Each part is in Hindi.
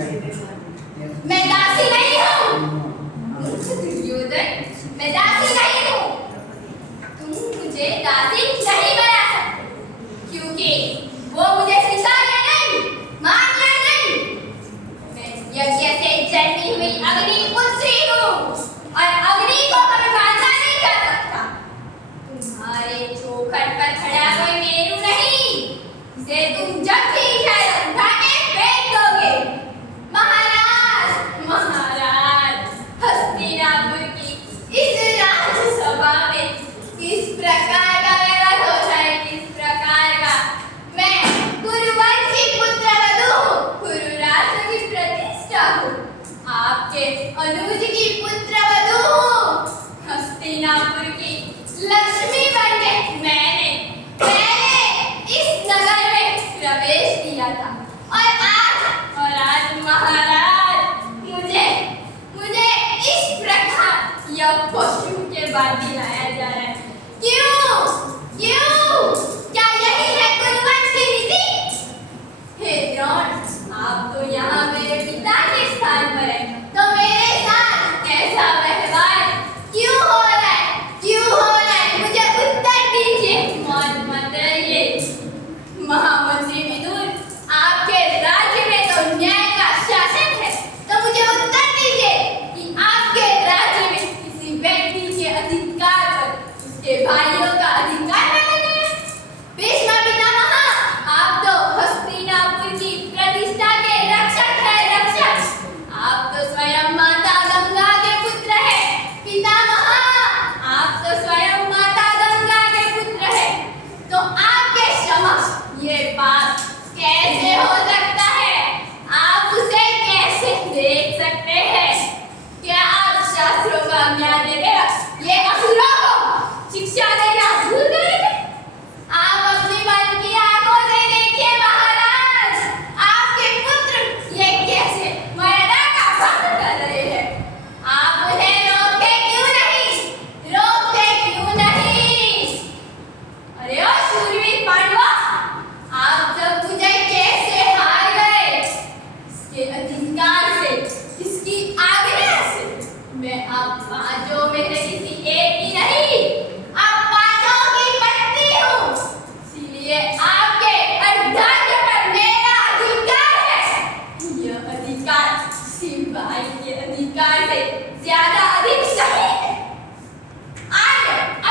मैं दासी नहीं हूँ। दुर्योधन, मैं दासी नहीं हूँ। तुम मुझे दासी नहीं बना सकते, क्योंकि वो मुझे सिखाया नहीं, मानिया नहीं। मैं यज्ञ से जन्मी हुई अग्निपुत्री हूँ और अग्नि को कभी बांधा नहीं जा सकता। तुम्हारे चौखट पर खड़ा कोई मेरू नहीं, इसे तुम जब भी इशारा उठा के फेंक दोगे। महाराज, महाराज, हस्तिनापुर की इस राजसभा में किस प्रकार का व्यवहार हो जाए, किस प्रकार का। मैं कुरुवंश की पुत्रवधू हूँ, कुरु राष्ट्र की प्रतिष्ठा हूँ, आपके अनुज की पुत्रवधू हूँ। हस्तिनापुर की लक्ष्मी बनके मैंने इस नगर में प्रवेश किया था और आज महाराज मुझे इस प्रकार यह पशु के बाद दिलाया जा रहा है। क्यों? क्या यही है कुरुवंश की नीति? हे द्रोण, आप तो यहाँ मेरे पिता के स्थान पर हैं, तो मेरे साथ ऐसा व्यवहार क्यों हो रहा है? मुझे उत्तर दीजिए, मत रहिए। महामंत्री विदुर, आपके राज्य में तो न्याय का शासन है, तो मुझे उत्तर दीजिए कि आपके राज्य में किसी व्यक्ति के अधिकार पर उसके भाइयों का अधिकार माना गया है? भीष्म पितामह, आप तो हस्तिनापुर की प्रतिष्ठा के रक्षक हैं, रक्षक। आप तो स्वयं माता गंगा के पुत्र हैं। पितामह, आप तो स्वयं माता गंगा के पुत्र हैं। तो आपके समक्ष ये बात कैसे हो सकता है? आप उसे कैसे देख सकते हैं? क्या आप शास्त्रों का ज्ञान देकर ये असुरों को शिक्षा देना भूल गए थे? आप अपनी मन की आंखों से देखिए महाराज, आपके पुत्र ये कैसे मर्यादा का भंग कर रहे हैं। आप उन्हें रोकते क्यों नहीं? अरे ओ शूरवीर पांडवा, आप जब मुझे कैसे हार गए? इसके अधिकार से, इसकी आज्ञा से। मैं आप पांचों में से किसी एक की नहीं, आप पांचों की पत्नी हूँ, इसीलिए आपके अर्धांगिनी पर मेरा अधिकार है। यह अधिकार किसी भाई के अधिकार से ज्यादा अधिक सही है। आज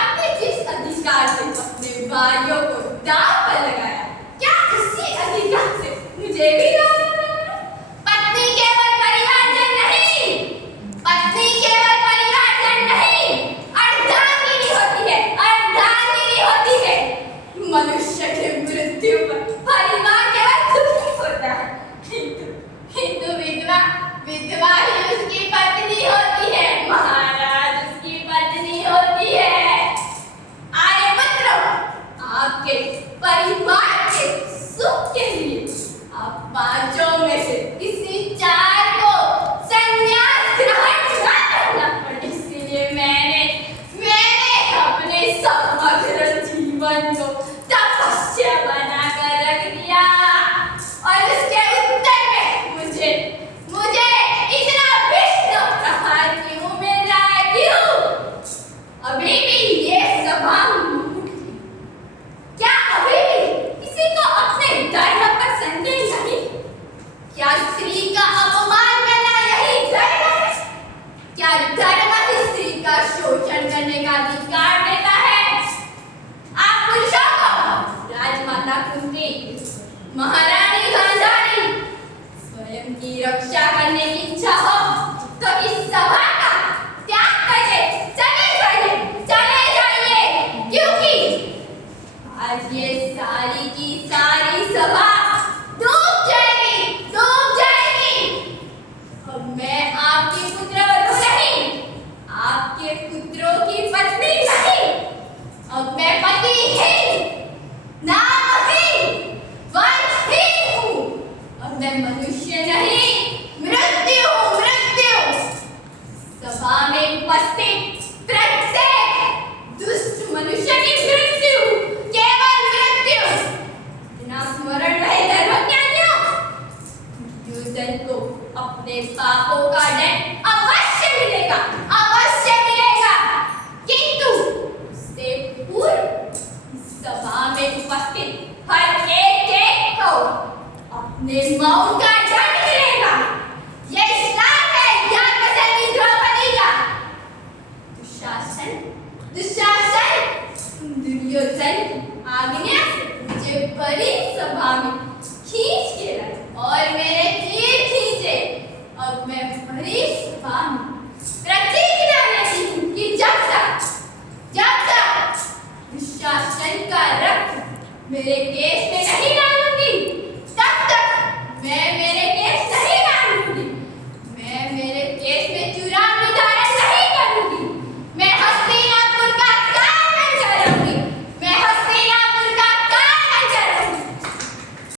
अपने जिस अधिकार से अपने भाइयों को दांव पर लगाया, क्या इसी अधिकार से मुझे भी दांव पर लगाया? पत्नी केवल परिवारजन नहीं, अर्धांगिनी होती है। मनुष्य के मृत्यु पर परिवार केवल दुखी होता है, किंतु विधवा ही उसकी पत्नी होती है। महाराज, उसकी पत्नी होती है। आर्यपुत्र, आपके परिवार के सुख के लिए आप पांचों में से किसी चार को संन्यास ग्रहण करना पड़े। इसलिए मैंने अपने समग्र जीवन को तपस्या बनाकर रख दिया और उसके उत्तर में मुझे इतना विष्णु प्रहार क्यों मिल रहा है? क्यों? अभी भी ये सभा, क्या अभी भी किसी को अपने धर्म पर संदेह नहीं? क्या स्त्री का अपमान करना यही धर्म है? क्या धर्म ही स्त्री का शोषण करने का अधिकार देता है? आप पुरुषों को राजमाता कुंती, महारानी गांधारी स्वयं की रक्षा करने की इच्छा हो तो इस सभा का त्याग करके चले जाइए, क्योंकि आज ये सारी की सारी सभा डूब जाएगी। अब मैं आपकी पुत्रवधू नहीं, आपके पुत्रों की पत्नी नहीं, अब मैं पतिहीन, नामहीन, वंशहीन हूँ। अब मैं मनुष्य नहीं, मृत्यु। सभा में उपस्थित प्रत्येक दुष्ट मनुष्य की मृत्यु, केवल मृत्यु। बिना स्मरण रहे धर्मज्ञानियों, दुर्योधन को अपने पापों का दंड अवश्य मिलेगा, अवश्य मिलेगा। किंतु उससे पूर्व सभा में उपस्थित हर एक को अपने मौत का